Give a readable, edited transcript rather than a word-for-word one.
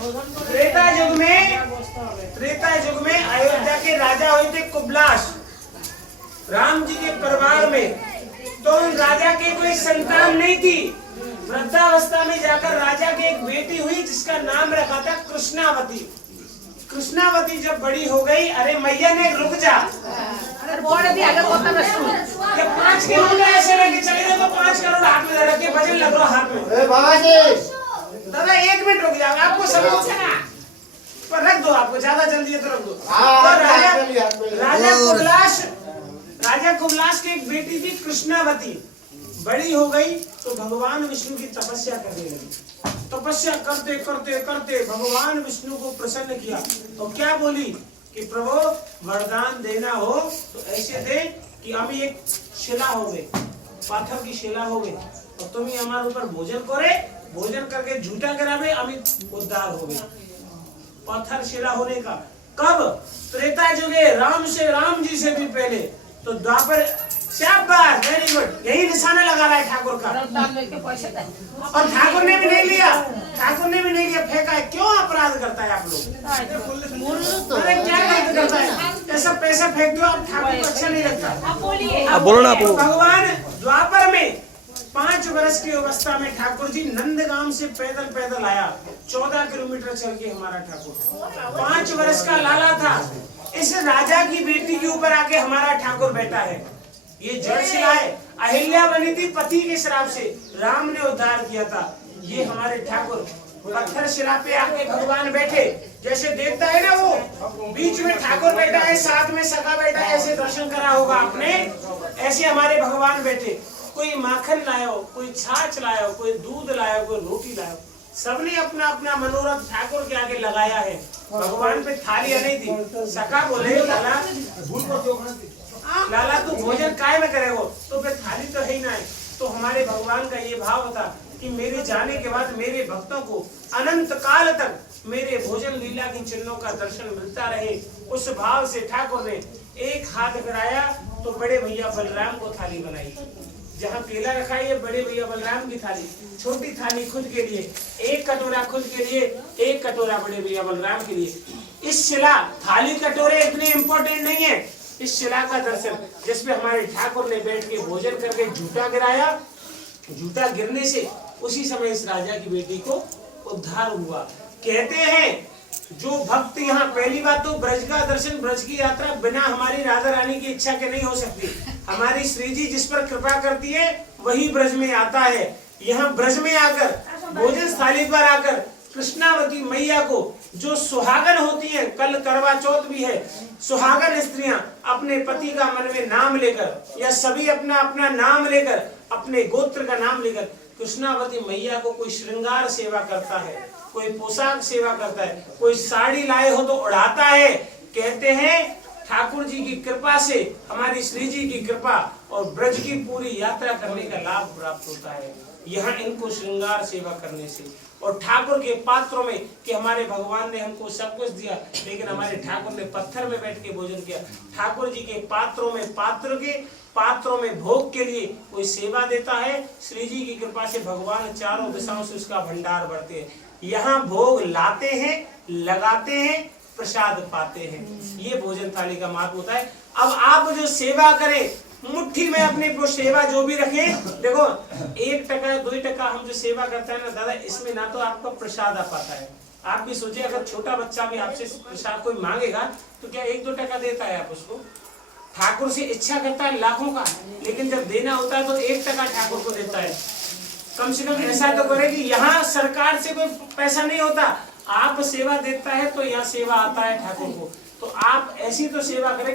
त्रेता युग में अयोध्या के राजा हुए थे कुबलाश, राम जी के परिवार में। तो उन राजा के कोई संतान नहीं थी। वृद्धावस्था में जाकर राजा की एक बेटी हुई जिसका नाम रखा था कृष्णावती। कृष्णावती जब बड़ी हो गई, अरे मैया ने रुक जा, जब 5 किलोमीटर ऐसे लेके चले गए तो 5 करोड़ हाथ में रख के भजन लग रहा हाथ में। बाबा जी दादा 1 मिनट रुक जाओ, आपको समझ ना पर रख दो, आपको ज्यादा जल्दी है तो रख दो। तो राजा कुबलाश की एक बेटी थी कृष्णावती, बड़ी हो गई तो भगवान विष्णु की तपस्या करने लगी। तपस्या करते करते करते भगवान विष्णु को प्रसन्न किया। तो क्या बोली कि प्रभु वरदान देना हो तो ऐसे दे कि अभी एक शिला हो गई, पाथर की शिला हो गई, और तुम ही हमारे ऊपर भोजन करे, भोजन करके झूठा करावे, अभी उद्धार हो गए। पत्थर शिला होने का कब? त्रेता युगे, राम जी से भी पहले। तो द्वापर, शाबाश, वेरी गुड, यही निशाना लगा रहा है ठाकुर का। और ठाकुर ने भी नहीं लिया, फेंका है। क्यों अपराध करता है आप लोग? अरे क्या गलत करता है? ऐसा पैसा फेंक दो, आप ठाकुर को अच्छा नहीं लगता। बोलो ना। भगवान द्वापर में 5 वर्ष की अवस्था में ठाकुर जी नंदगांव से पैदल आया। 14 किलोमीटर चल के हमारा ठाकुर 5 वर्ष का लाला था। इस राजा की बेटी के ऊपर आके हमारा ठाकुर बैठा है। ये जड़ शिला है। अहिल्या बनी थी पति के श्राप से, राम ने उद्धार किया था। ये हमारे ठाकुर पत्थर शिला पे आके भगवान बैठे। जैसे देखता है ना वो बीच में ठाकुर बैठा है, साथ में सखा बैठा है, ऐसे दर्शन करा होगा आपने। ऐसे हमारे भगवान बैठे। कोई माखन लायो, कोई छाछ लायो, कोई दूध लायो, कोई रोटी लायो, सबने अपना अपना मनोरथ ठाकुर के आगे लगाया है। भगवान पे थालियां नहीं थी। सखा बोले लाला तू भोजन काय में करेगो, तो फिर थाली तो है ही ना है। तो हमारे भगवान का ये भाव था कि मेरे जाने के बाद मेरे भक्तों को अनंत काल तक मेरे भोजन लीला के चिन्हों का दर्शन मिलता रहे। उस भाव से ठाकुर ने एक हाथ कराया तो बड़े भैया बलराम को थाली बनाई। जहाँ केला रखा है बड़े भैया बलराम की थाली, छोटी थाली खुद के लिए, एक कटोरा खुद के लिए, एक कटोरा बड़े भैया बलराम के लिए। इस शिला, थाली कटोरे इतने इम्पोर्टेंट नहीं है। इस शिला का दर्शन जिसपे हमारे ठाकुर ने बैठ के भोजन करके झूठा गिराया, झूठा गिरने से उसी समय इस राजा की बेटी को उद्धार हुआ। कहते हैं जो भक्त यहाँ, पहली बात तो ब्रज का दर्शन, ब्रज की यात्रा बिना हमारी राधा रानी की इच्छा के नहीं हो सकती। हमारी श्री जी जिस पर कृपा करती है वही ब्रज में आता है। यहाँ ब्रज में आकर भोजन थाली पर आकर कृष्णावती मैया को जो सुहागन होती है, कल करवा चौथ भी है, सुहागन स्त्रियां अपने पति का मन में नाम लेकर या सभी अपना अपना नाम लेकर, अपने गोत्र का नाम लेकर कृष्णावती मैया को कोई श्रृंगार सेवा करता है, कोई पोशाक सेवा करता है, कोई साड़ी लाए हो तो उड़ाता है। कहते हैं ठाकुर जी की कृपा से, हमारी श्री जी की कृपा और ब्रज की पूरी यात्रा करने का लाभ प्राप्त होता है यहाँ इनको श्रृंगार सेवा करने से। और ठाकुर के पात्रों में कि हमारे भगवान ने हमको सब कुछ दिया, लेकिन हमारे ठाकुर ने पत्थर में बैठ के भोजन किया। ठाकुर जी के पात्रों में, पात्रों में भोग के लिए कोई सेवा देता है। श्री जी की कृपा से भगवान चारों दिशाओं से उसका भंडार बढ़ते हैं। यहाँ भोग लाते हैं, लगाते हैं, प्रसाद पाते हैं। ये भोजन थाली का महत्व होता है। अब आप जो सेवा करें, मुट्ठी में अपनी सेवा जो भी रखें, देखो 1 टका 2 टका हम जो सेवा करते हैं ना दादा, इसमें ना तो आपका प्रसाद आ पाता है। आप भी सोचिए अगर छोटा बच्चा भी आपसे प्रसाद कोई मांगेगा तो क्या 1-2 टका देता है आप उसको? ठाकुर से इच्छा करता है लाखों का, लेकिन जब देना होता है तो 1 टका ठाकुर को देता है। कम से कम ऐसा तो करे कि यहाँ सरकार से कोई पैसा नहीं होता, आप सेवा देता है तो यहाँ सेवा आता है ठाकुर को। तो आप ऐसी तो सेवा करें